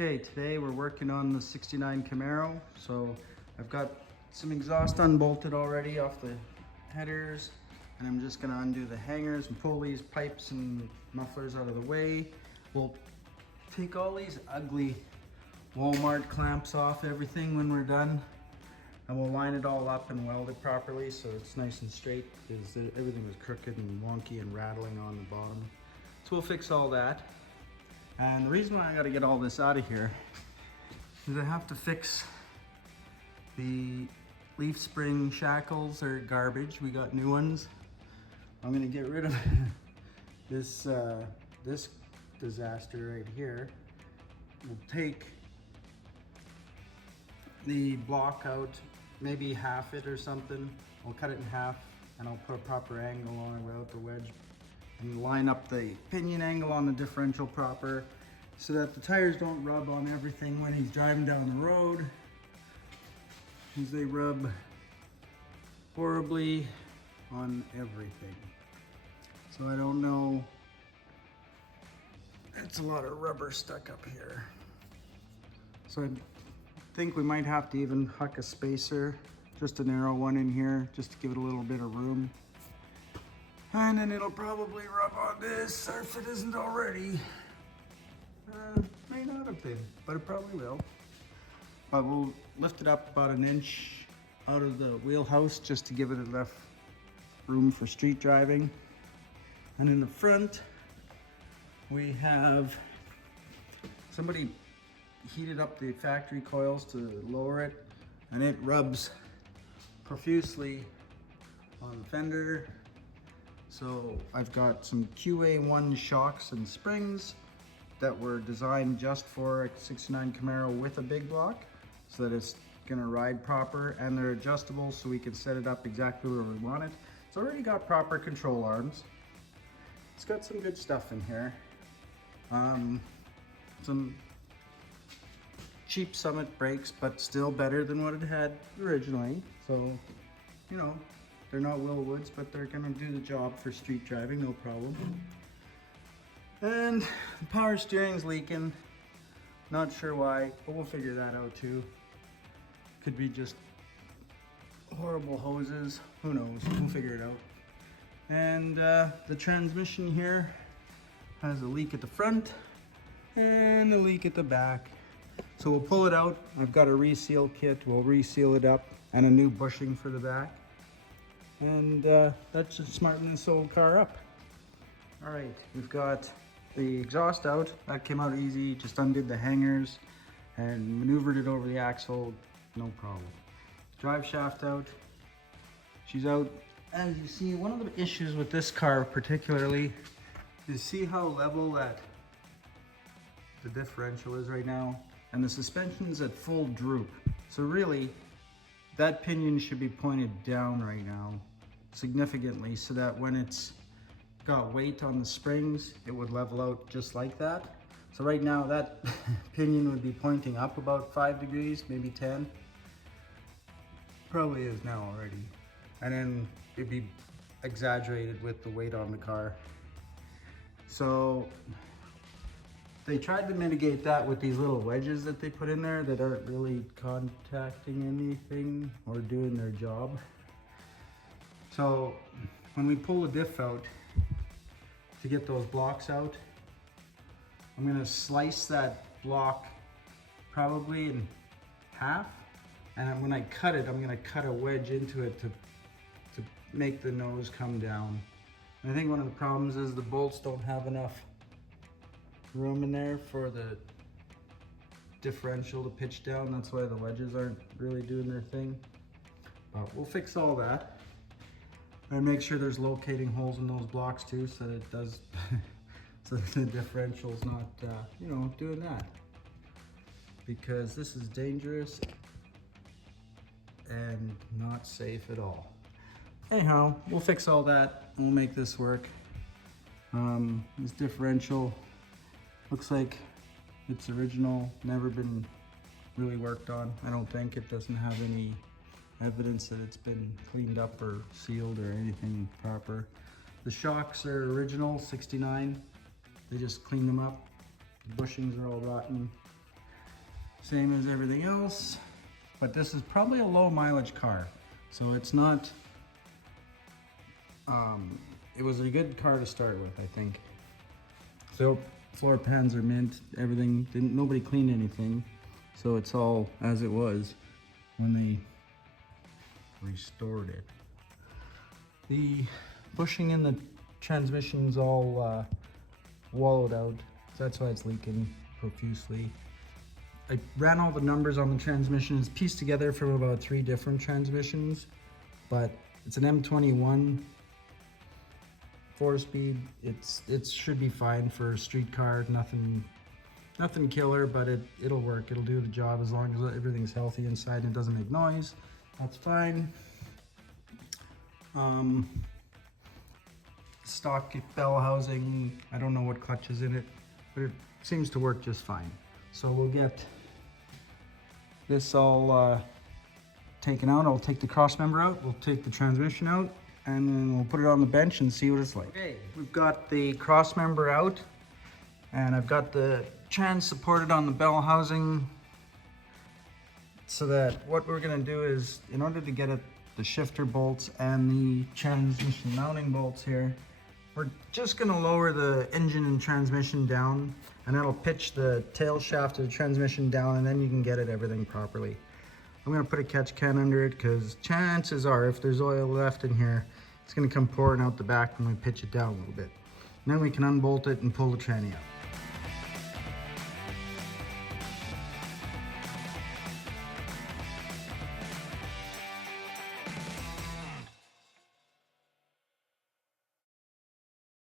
Okay, today we're working on the 69 Camaro. So I've got some exhaust unbolted already off the headers, and I'm just gonna undo the hangers and pull these pipes and mufflers out of the way. We'll take all these ugly Walmart clamps off everything when we're done, and we'll line it all up and weld it properly so it's nice and straight, because everything was crooked and wonky and rattling on the bottom. So we'll fix all that. And the reason why I got to get all this out of here is I have to fix the leaf spring shackles. Are garbage. We got new ones. I'm gonna get rid of this this disaster right here. We'll take the block out, maybe half it or something. I'll cut it in half and I'll put a proper angle on it without the wedge, and line up the pinion angle on the differential proper so that the tires don't rub on everything when he's driving down the road, because they rub horribly on everything. So I don't know, it's a lot of rubber stuck up here. So I think we might have to even huck a spacer, just a narrow one in here, just to give it a little bit of room. And then it'll probably rub on this, or if it isn't already. May not have been, but it probably will. But we'll lift it up about an inch out of the wheelhouse just to give it enough room for street driving. And in the front, we have somebody heated up the factory coils to lower it, and it rubs profusely on the fender. So I've got some QA1 shocks and springs that were designed just for a 69 Camaro with a big block, so that it's gonna ride proper, and they're adjustable so we can set it up exactly where we want it. It's already got proper control arms. It's got some good stuff in here. Some cheap Summit brakes, but still better than what it had originally. So, you know, they're not Willwoods, but they're gonna do the job for street driving, no problem. And the power steering's leaking. Not sure why, but we'll figure that out too. Could be just horrible hoses, who knows, we'll figure it out. And the transmission here has a leak at the front and a leak at the back. So we'll pull it out. I've got a reseal kit, we'll reseal it up, and a new bushing for the back. And that should smarten this old car up. All right, we've got the exhaust out. That came out easy, just undid the hangers and maneuvered it over the axle, no problem. Drive shaft out, she's out. As you see, one of the issues with this car particularly is, see how level that the differential is right now? And the suspension's at full droop. So really, that pinion should be pointed down right now, significantly, so that when it's got weight on the springs, it would level out just like that. So right now that pinion would be pointing up about 5 degrees, maybe 10. Probably is now already. And then it'd be exaggerated with the weight on the car. So they tried to mitigate that with these little wedges that they put in there that aren't really contacting anything or doing their job. So when we pull the diff out to get those blocks out, I'm gonna slice that block probably in half, and when I cut it, I'm gonna cut a wedge into it to make the nose come down. And I think one of the problems is the bolts don't have enough room in there for the differential to pitch down. That's why the wedges aren't really doing their thing. But we'll fix all that. And make sure there's locating holes in those blocks too, so that it does, so that the differential's not, you know, doing that. Because this is dangerous and not safe at all. Anyhow, we'll fix all that and we'll make this work. This differential looks like it's original, never been really worked on. I don't think it doesn't have any evidence that it's been cleaned up or sealed or anything proper. The shocks are original, 69. They just cleaned them up. The bushings are all rotten. Same as everything else, but this is probably a low mileage car. So it's not, it was a good car to start with, I think. So floor pans are mint, everything, nobody cleaned anything. So it's all as it was when they restored it. The bushing in the transmission's all wallowed out, so that's why it's leaking profusely. I ran all the numbers on the transmission. It's pieced together from about 3 different transmissions, but it's an M21 4-speed. It should be fine for a street car. Nothing killer, but it'll work. It'll do the job as long as everything's healthy inside and it doesn't make noise. That's fine. Stock bell housing. I don't know what clutch is in it, but it seems to work just fine. So we'll get this all taken out. I'll take the cross member out, we'll take the transmission out, and then we'll put it on the bench and see what it's like. Okay, we've got the cross member out, and I've got the trans supported on the bell housing, so that what we're gonna do is, in order to get at the shifter bolts and the transmission mounting bolts here, we're just gonna lower the engine and transmission down, and that'll pitch the tail shaft of the transmission down, and then you can get at everything properly. I'm gonna put a catch can under it because chances are, if there's oil left in here, it's gonna come pouring out the back when we pitch it down a little bit. And then we can unbolt it and pull the tranny out.